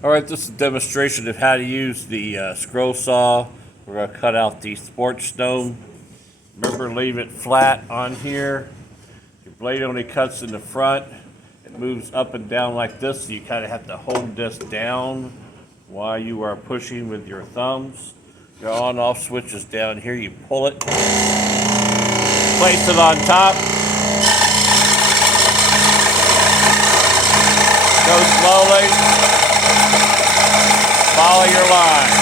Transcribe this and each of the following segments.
All right, this is a demonstration of how to use the scroll saw. We're going to cut out the sports gnome. Remember, leave it flat on here. Your blade only cuts in the front. It moves up and down like this, so you kind of have to hold this down while you are pushing with your thumbs. Your on-off switch is down here. You pull it, place it on top. Go slowly. Follow your line.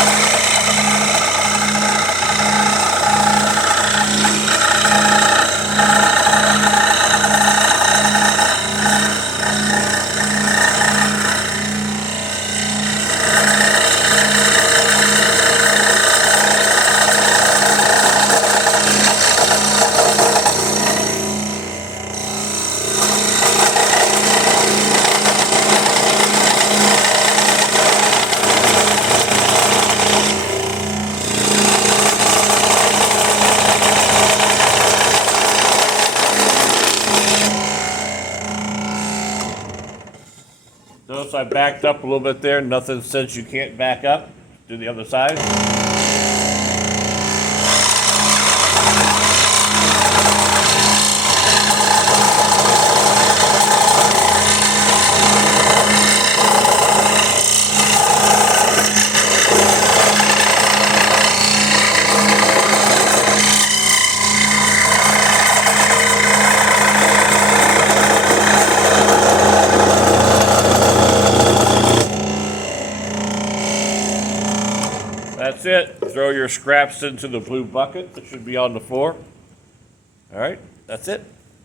Notice I backed up a little bit there. Nothing says you can't back up. Do the other side. That's it. Throw your scraps into the blue bucket that should be on the floor. All right, that's it.